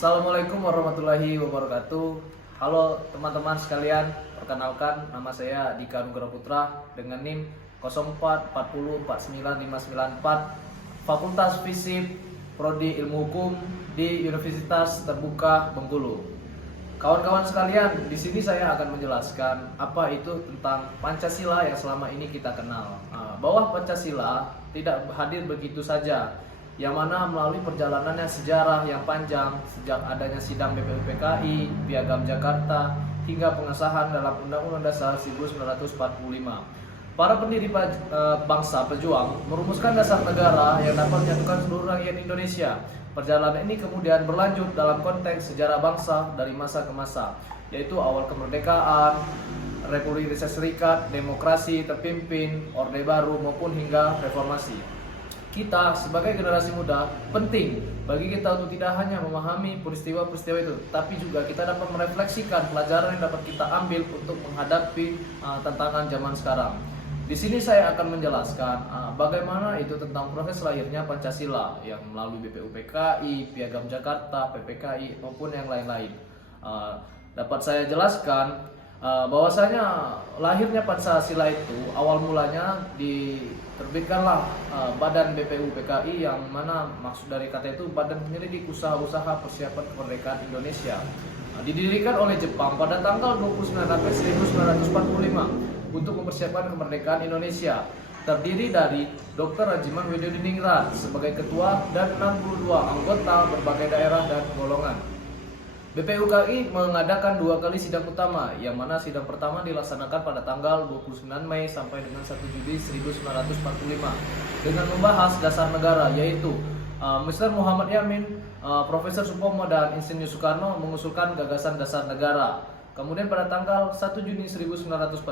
Assalamualaikum warahmatullahi wabarakatuh. Halo teman-teman sekalian, perkenalkan nama saya Dika Nugraha Putra dengan NIM 0440495994, Fakultas Fisip, Prodi Ilmu Hukum di Universitas Terbuka Bengkulu. Kawan-kawan sekalian, di sini saya akan menjelaskan apa itu tentang Pancasila yang selama ini kita kenal. Bahwa Pancasila tidak hadir begitu saja, yang mana melalui perjalanannya sejarah yang panjang sejak adanya sidang BPUPKI, Piagam Jakarta, hingga pengesahan dalam Undang-Undang Dasar 1945. Para pendiri bangsa pejuang merumuskan dasar negara yang dapat menyatukan seluruh rakyat Indonesia. Perjalanan ini kemudian berlanjut dalam konteks sejarah bangsa dari masa ke masa, yaitu awal kemerdekaan, Republik Indonesia Serikat, demokrasi terpimpin, Orde Baru maupun hingga reformasi. Kita sebagai generasi muda penting bagi kita untuk tidak hanya memahami peristiwa-peristiwa itu, tapi juga kita dapat merefleksikan pelajaran yang dapat kita ambil untuk menghadapi tantangan zaman sekarang. Di sini saya akan menjelaskan bagaimana itu tentang proses lahirnya Pancasila yang melalui BPUPKI, Piagam Jakarta, PPKI maupun yang lain-lain. Dapat saya jelaskan bahwasanya lahirnya Pancasila itu awal mulanya diterbitkanlah Badan BPUPKI, yang mana maksud dari kata itu Badan Penyelidik Usaha-Usaha Persiapan Kemerdekaan Indonesia. Didirikan oleh Jepang pada tanggal 29 April 1945 untuk mempersiapkan kemerdekaan Indonesia. Terdiri dari Dr. Rajiman Widodiningrat sebagai ketua dan 62 anggota berbagai daerah dan golongan. BPUPKI mengadakan 2 kali sidang utama, yang mana sidang pertama dilaksanakan pada tanggal 29 Mei sampai dengan 1 Juli 1945 dengan membahas dasar negara, yaitu Mr. Muhammad Yamin, Profesor Supomo dan Insinyur Soekarno mengusulkan gagasan dasar negara. Kemudian pada tanggal 1 Juni 1945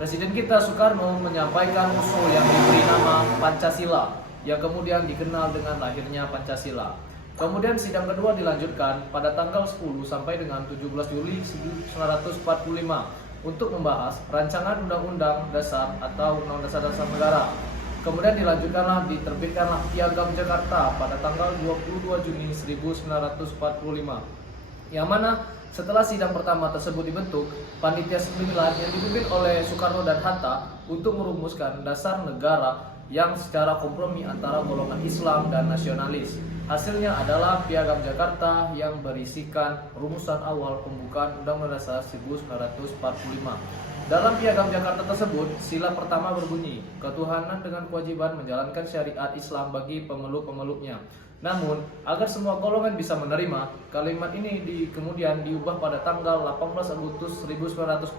Presiden kita Soekarno menyampaikan usul yang diberi nama Pancasila, yang kemudian dikenal dengan lahirnya Pancasila. Kemudian sidang kedua dilanjutkan pada tanggal 10 sampai dengan 17 Juli 1945 untuk membahas rancangan Undang-Undang Dasar atau Undang-Undang Dasar Negara. Kemudian diterbitkanlah Piagam Jakarta pada tanggal 22 Juni 1945. Yang mana setelah sidang pertama tersebut dibentuk, panitia 9 yang dipimpin oleh Soekarno dan Hatta untuk merumuskan dasar negara yang secara kompromi antara golongan Islam dan nasionalis. Hasilnya adalah Piagam Jakarta yang berisikan rumusan awal pembukaan Undang-Undang Dasar 1945. Dalam Piagam Jakarta tersebut, sila pertama berbunyi, ketuhanan dengan kewajiban menjalankan syariat Islam bagi pemeluk-pemeluknya. Namun, agar semua golongan bisa menerima, kalimat ini kemudian diubah pada tanggal 18 Agustus 1945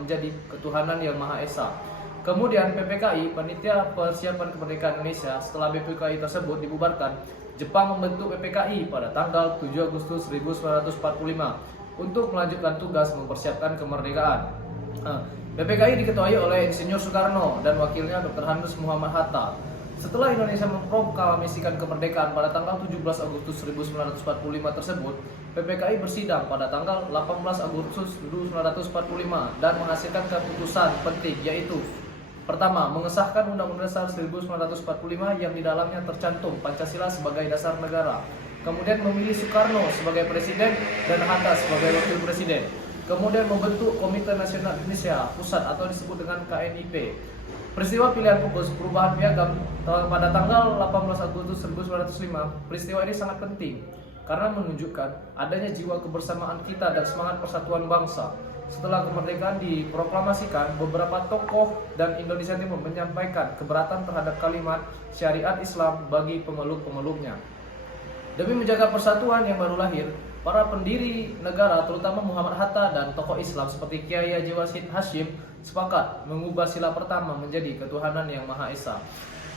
menjadi ketuhanan yang Maha Esa. Kemudian PPKI, Panitia Persiapan Kemerdekaan Indonesia, setelah BPUPKI tersebut dibubarkan, Jepang membentuk PPKI pada tanggal 7 Agustus 1945 untuk melanjutkan tugas mempersiapkan kemerdekaan. PPKI diketuai oleh Insinyur Soekarno dan wakilnya Dr. Handus Muhammad Hatta. Setelah Indonesia memproklamasikan kemerdekaan pada tanggal 17 Agustus 1945 tersebut, PPKI bersidang pada tanggal 18 Agustus 1945 dan menghasilkan keputusan penting, yaitu pertama, mengesahkan Undang-Undang Dasar 1945 yang di dalamnya tercantum Pancasila sebagai dasar negara. Kemudian memilih Soekarno sebagai presiden dan Hatta sebagai wakil presiden. Kemudian membentuk Komite Nasional Indonesia Pusat atau disebut dengan KNIP. Peristiwa pilihan perubahan piagam pada tanggal 18 Agustus 1905, peristiwa ini sangat penting karena menunjukkan adanya jiwa kebersamaan kita dan semangat persatuan bangsa. Setelah kemerdekaan diproklamasikan, beberapa tokoh dan Indonesia Timur menyampaikan keberatan terhadap kalimat syariat Islam bagi pemeluk-pemeluknya. Demi menjaga persatuan yang baru lahir, para pendiri negara terutama Muhammad Hatta dan tokoh Islam seperti Kiai Haji Wahid Hasyim sepakat mengubah sila pertama menjadi ketuhanan yang Maha Esa.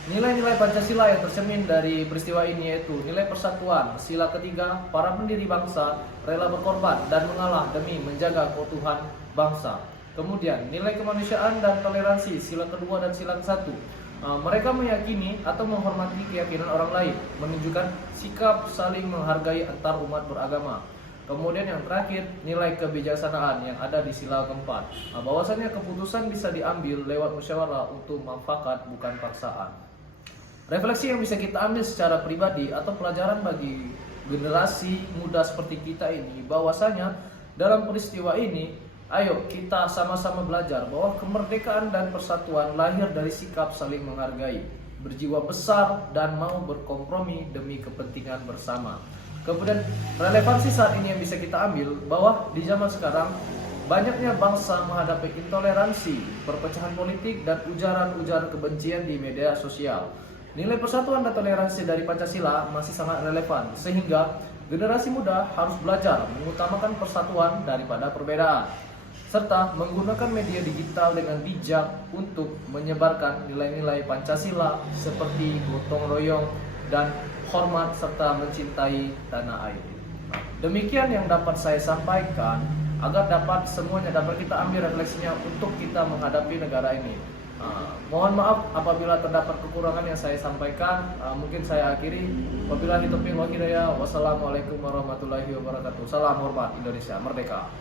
Nilai-nilai Pancasila yang tercermin dari peristiwa ini yaitu nilai persatuan, sila ketiga, para pendiri bangsa rela berkorban dan mengalah demi menjaga keutuhan bangsa. Kemudian nilai kemanusiaan dan toleransi, sila kedua dan sila ke-1. Mereka meyakini atau menghormati keyakinan orang lain, menunjukkan sikap saling menghargai antar umat beragama. Kemudian yang terakhir, nilai kebijaksanaan yang ada di sila keempat, bahwasannya keputusan bisa diambil lewat musyawarah untuk mufakat bukan paksaan. Refleksi yang bisa kita ambil secara pribadi atau pelajaran bagi generasi muda seperti kita ini bahwasanya dalam peristiwa ini ayo kita sama-sama belajar bahwa kemerdekaan dan persatuan lahir dari sikap saling menghargai, berjiwa besar dan mau berkompromi demi kepentingan bersama. Kemudian relevansi saat ini yang bisa kita ambil bahwa di zaman sekarang banyaknya bangsa menghadapi intoleransi, perpecahan politik dan ujaran-ujaran kebencian di media sosial. Nilai persatuan dan toleransi dari Pancasila masih sangat relevan sehingga generasi muda harus belajar mengutamakan persatuan daripada perbedaan serta menggunakan media digital dengan bijak untuk menyebarkan nilai-nilai Pancasila seperti gotong royong dan hormat serta mencintai tanah air. Demikian yang dapat saya sampaikan agar dapat semuanya dapat kita ambil refleksinya untuk kita menghadapi negara ini. Mohon maaf apabila terdapat kekurangan yang saya sampaikan. Mungkin saya akhiri. Wabillahi taufiq wal hidayah. Wassalamualaikum warahmatullahi wabarakatuh. Salam hormat Indonesia Merdeka.